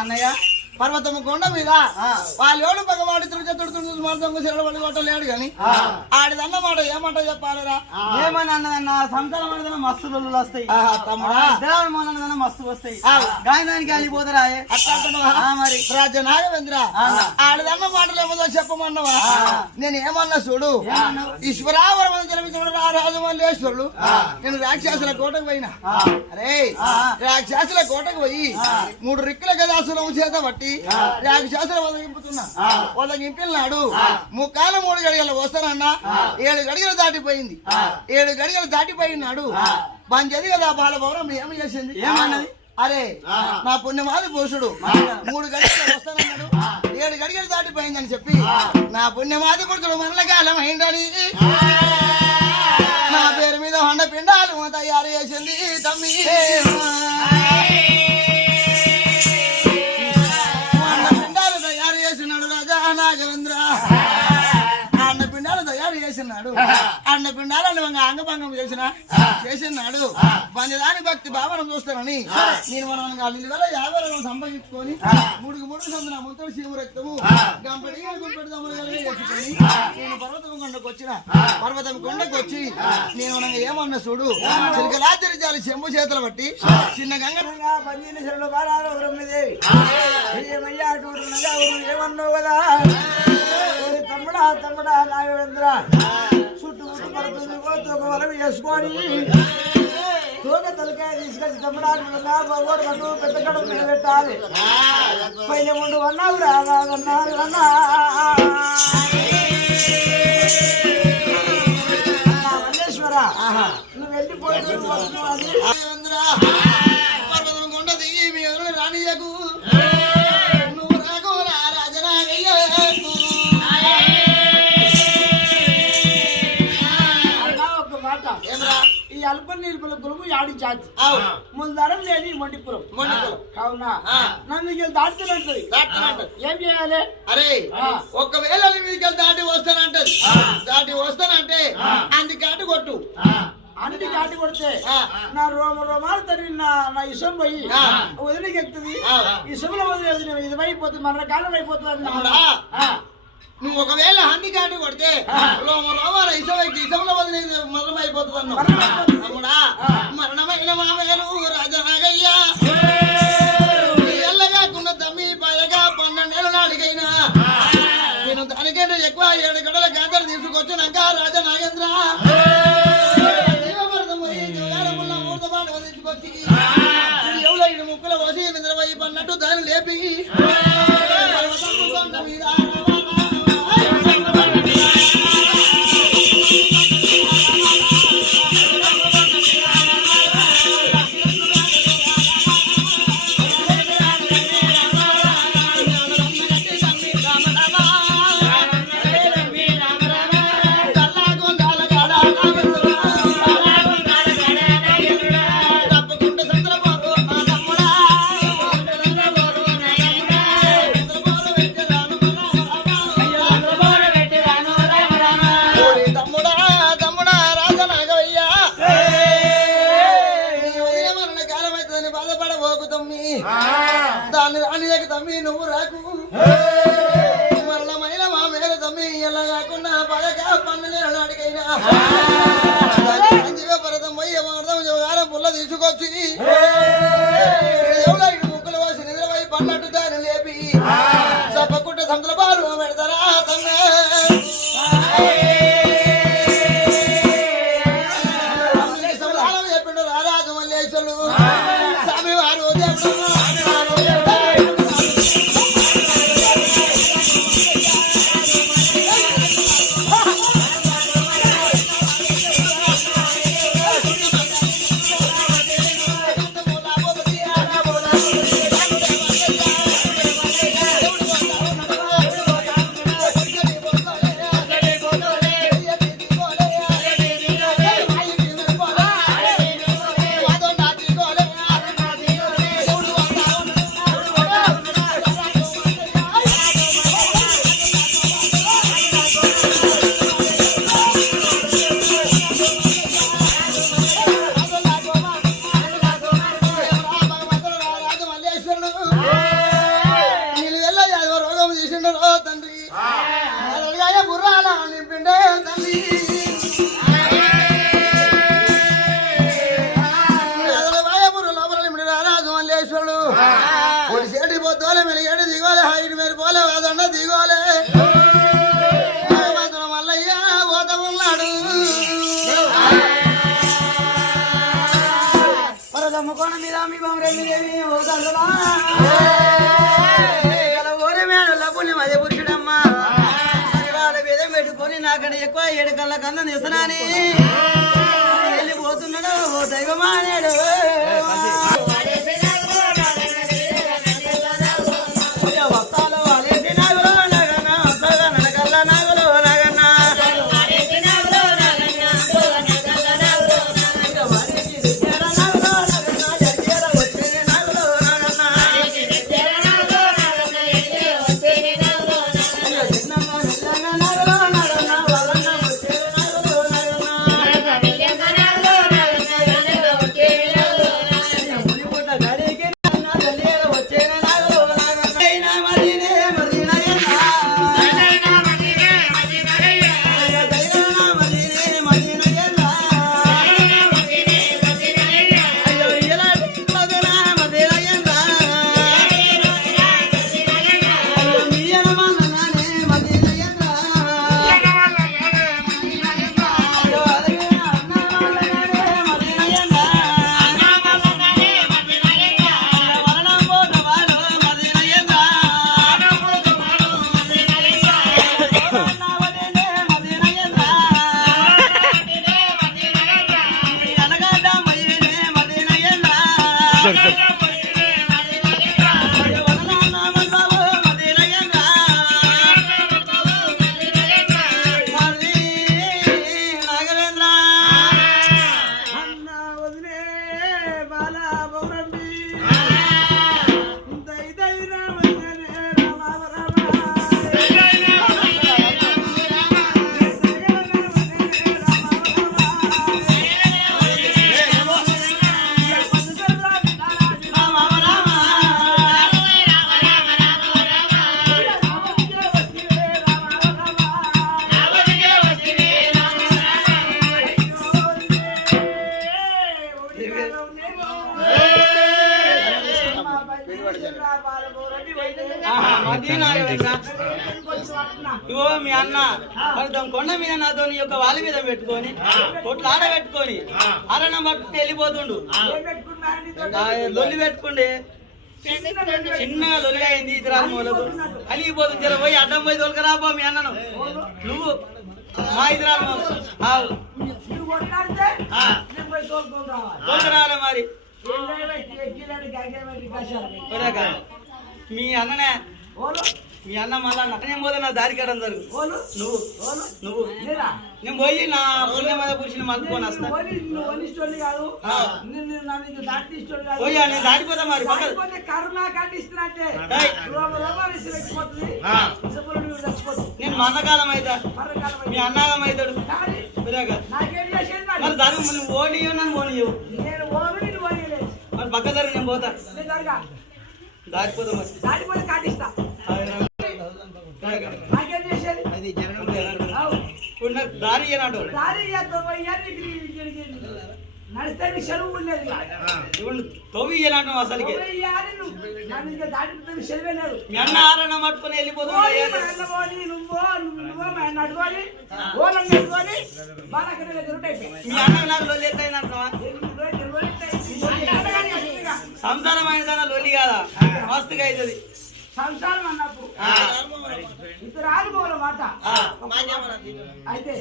అన్నయ్య పర్వతము కొండ మీద వాళ్ళోడు పగవాడి తుడుచతుడుతుంది మార్గం శరవడి కొట్టలేడు గాని ఆడిదన్న మాట ఏమంట చెప్పాలరా ఏమని అన్నదన్న సంతానం అన్నదన్న మస్తు రోజులు వస్తాయి అన్నదన్న మస్తు వస్తాయి గాయనానికి వెళ్ళిపోతారా మరి రాజా నాగవేంద్ర ఆడిదన్న మాటలు ఏమో చెప్పమన్నవా నేను ఏమన్నా చూడు ఈశ్వరావరం జన్మించిన రాజమల్లేశ్వరుడు నేను రాక్షసుల కోటకు పోయినా అరే రాక్షసుల కోటకు పోయి 3 రిక్కుల గదాసులం చేత బట్టి రాక్షసుల వదగింపుతున్నా వదగింపినాడు 3 గడియలు వస్తానన్నా 7 గడియలు దాటిపోయింది 7 గడియలు దాటిపోయినాడు బంజది కదా బాలభవనం ఏమి చేసింది ఏమన్నది అరే నా పుణ్యమాది పురుషుడు 3 గడియలు వస్తానన్నాడు 7 గడియలు దాటిపోయిందని చెప్పి నా పుణ్యమాది పురుషుడు మరలకాలం అయిందని నా పేరు మీద హండ పిండాలు తయారు చేసింది తమ్మి నాగవేంద్ర అన్నపిండాలు తయారు చేసినాడు అన్నపిండాలను అంగభంగం చేసినాడు పంచదాని భక్తి భావన చూస్తానని నేను మనం 50 సంపాదించుకొని 3 సందున ముంతడు శివ రక్తము గంపడి గుంపెడుదమ్ములుకొని నేను పర్వతం కొండకు వచ్చి నేను మనం ఏమన్నా చూడు చిలకలాచరిచాలి చెంబు చేతులు బట్టి చిన్న గంగ పంచిన శరణు బారాలు ఏమన్నావు కదా తమ్ముడా నాగవేంద్ర చుట్టూ పడుతుంది తోక వరం వేసుకొని తోక తలకాయ తీసుకొచ్చి తమ్ముడా బాబోడు కట్టు పెద్ద కడుపు మీద పెట్టాలి పైన ముందు అన్నావు రాదన్నారు అన్నా మల్లేశ్వర నువ్వు వెళ్ళిపోయి పర్వతం కొండ దిగి మీ ఎదురు రానియకు ఈ అల్ప నీళ్ళ గురువు యాడి జాతి ముందరం లేని మొండిపురం కావునా నన్ను దాటుతున్నట్టు ఏం చేయాలి అరే ఒకవేళ మీదికి దాటి వస్తానంటే అందుకాటు కొట్టు అన్ని దాటి కొడితే నా రోమాలు తరిగి నా ఇసం పోయి వదిలికి ఎక్కుతుంది ఇసంలో వదిలి ఇది అయిపోతుంది మన కాలం అయిపోతుంది నువ్వు ఒకవేళ హండి కాటు కొడితే ఇసంలో వదిలి మరణం అయిపోతుంది అన్నముడా మరణమైన మామయ్యను రాజనాగయ్యా ఎల్లగాకున్న తమ్మి పైగా 12 ఏళ్ళ నాటికైనా నేను దానికంటే ఎక్కువ 7 గంటల గాంధర్ తీసుకొచ్చినాక రాజా నాగేంద్ర తీసుకొచ్చి ఎవరో 7 ముక్కలు వసి నిద్రపోయి పన్నట్టు దాన్ని లేపి మీద దాన్ని రానియక తమ్మి నువ్వు రాకు మరణమైన మా మేర తమ్మి ఎలా కాకుండా పదక 12 ఏళ్ళ నాటికైనా పరతం పోయి వ్యవహారం పుల్ల తీసుకొచ్చి ఎవరో 7 ముక్కలు వేసి నిద్రపోయి పన్నట్టు దాన్ని లేపి చెప్పకుంటే సంతల పాలు పెడతారా తమ్మే చెప్పిండు రారాజు మల్లేశ్వరుడు స్వామి వారు దొండ దిగోలే మల్లయ్య పోత ఉన్నాడు పరదమ్ముకోణ మీద మీ బొమ్మరేమి ఓ గంగలా ఓరే మేడల పుణ్యం అదే పురుషుడమ్మా వాళ్ళ మీద పెట్టుకొని నాకన్నా ఎక్కువ 7 కళ్ళ కన్నా నిసనాని వెళ్ళిపోతున్నాడు ఓ దైవమానేడు వస్తాలు వాలేసి నాగులో నగన్నా వస్తాగా నడకల్ల నాగులో నగన్నా ఇగో మీ అన్న అర్థం కొండ మీద నాతో నీ యొక్క వాళ్ళ మీద పెట్టుకొని కొట్లు ఆడబెట్టుకొని అరణ పట్టుకుని వెళ్ళిపోతుండు లొల్లి పెట్టుకుండే చిన్నగా లొల్లి అయింది ఇతరాల మూలకు అలిగిపోతుంది జర పోయి అడ్డం పోయి తోలుకరాబో మీ అన్నను నువ్వు మా ఇతరాల తోలుకరావాలి మరి మీ అన్ననే మీ అన్న మళ్ళా నేను పోతే నా దారి కట్టడం జరుగు నువ్వు నేను పోయి నా పుణ్య మీద పురుషుని మలుపుకొని వస్తా పోయి నేను దాటిపోతా మరి నేను మా అన్నకాలం అవుతా మీ అన్నకాలం అవుతాడు మరి జరుగు నువ్వు ఓనియో నన్ను ఓనియవు మరి పక్క జరుగు నేను పోతా దాటిపోతా మరి దాటిపోతే కాటిస్తా దారి నడిస్తే సెలవు ఉండేది తొవ్వి ఇలాంటి అసలుకి మీ అన్న ఆరణ పట్టుకుని వెళ్ళిపోతుంది మీ అన్న నాకు లొల్లి ఎట్లయిందంటున్నావా సంసారం అయిన దాని లొల్లి కాదా మస్తుగా అవుతుంది సంసారం అన్నప్పుడు ఇద్దరు ఆరుమూల మాట అయితే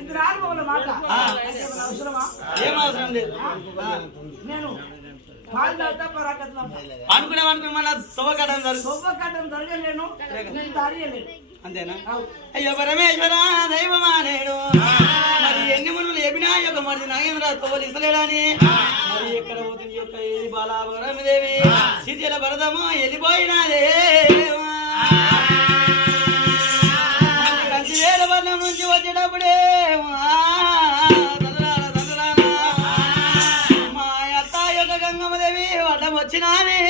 ఇద్దరు ఆరుమూల మాట అవసరమా ఏం అవసరం లేదు నేను పాలు తాగుతా పరాకత్వం అనుకునేవానికి మన శుభకటం జరగలేను దారియలేను అంతేనా అయ్యో పరమేశ్వర దైవమా నేను మరి ఎన్ని మునులు ఎపినా యొక్క మరి నాగేంద్ర తోలు ఇసలేడని మరి ఎక్కడ పోతుంది యొక్క ఏది బాలాభరమదేవి సిరిల భరతము వెళ్ళిపోయినాదే కంచి వేల వర్ణం నుంచి వచ్చేటప్పుడే మా అత్త యొక్క గంగమ్మదేవి వడ్డం వచ్చినానే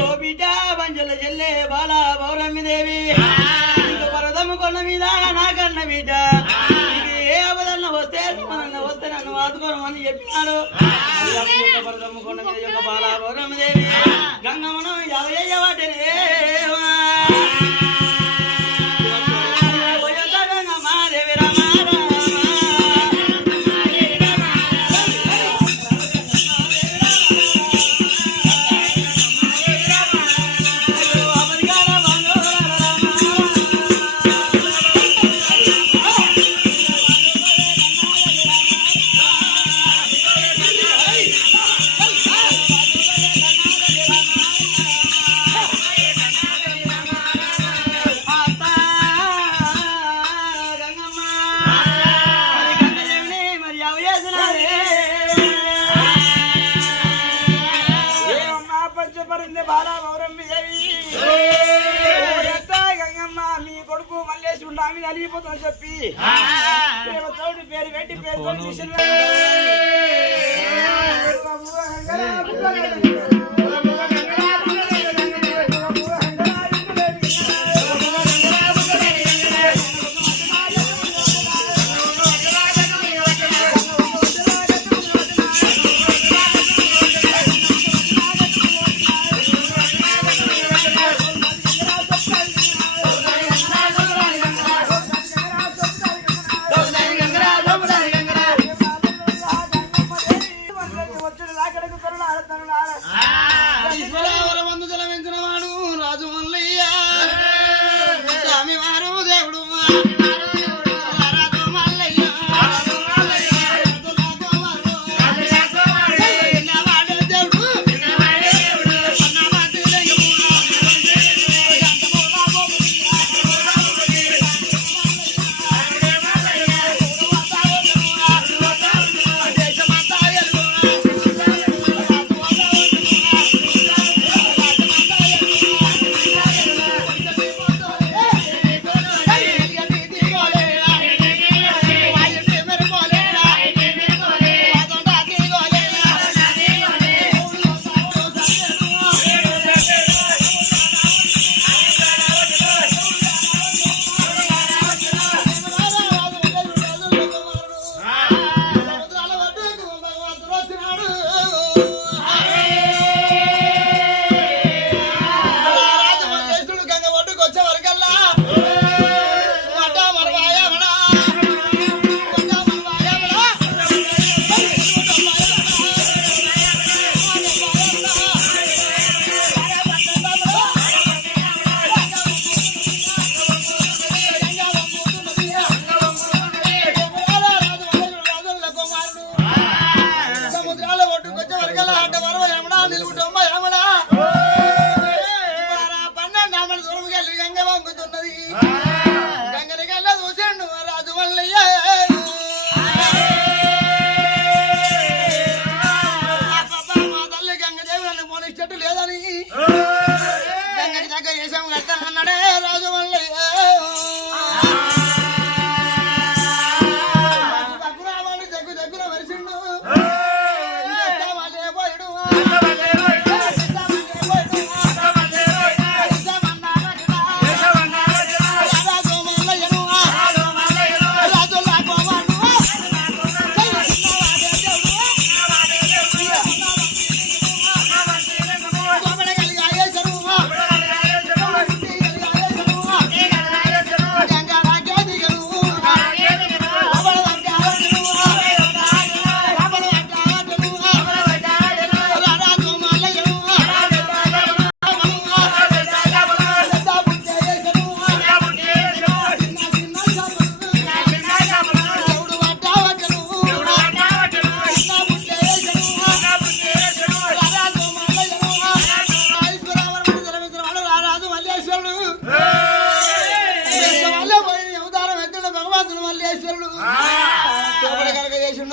ఓ బిడ్డ బంజల చెల్లె బాలా పౌరమ్మిదేవి పర్వతము కొండ మీద నాకన్న బిడ్డ ఏ అబదన్న వస్తే నన్ను ఆదుకోమని చెప్పినాడు పర్వతము కొండ మీద యొక్క బాలా పౌరమ్మిదేవి గంగమ్మను ఎవరయ్య వాటినే నా మీద అలిగిపోతాను చెప్పి ప్రేమతోటి పేరు పెట్టి పేరుతోటి మిషన్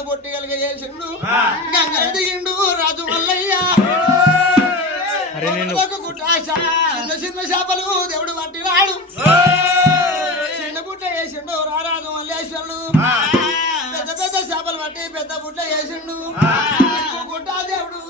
పొట్టి కలిగ చేసిండు గంగ దిగిండు రాజు మల్లయ్య చిన్న చిన్న చేపలు దేవుడు పట్టినాడు చిన్న బుట్ట వేసిండు రారాజు మల్లేశ్వరుడు పెద్ద పెద్ద చేపలు పట్టి పెద్ద బుట్ట వేసిండు గుట్ట దేవుడు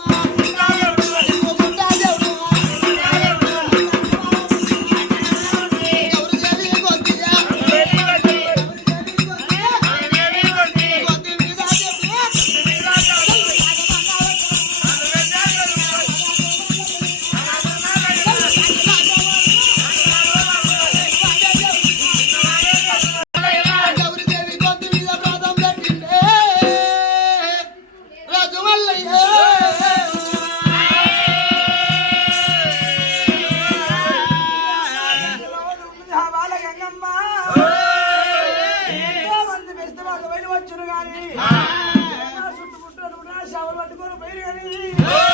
వచ్చును గాని చుట్టుముట్టు షావులు పట్టుకొని బయలు కానీ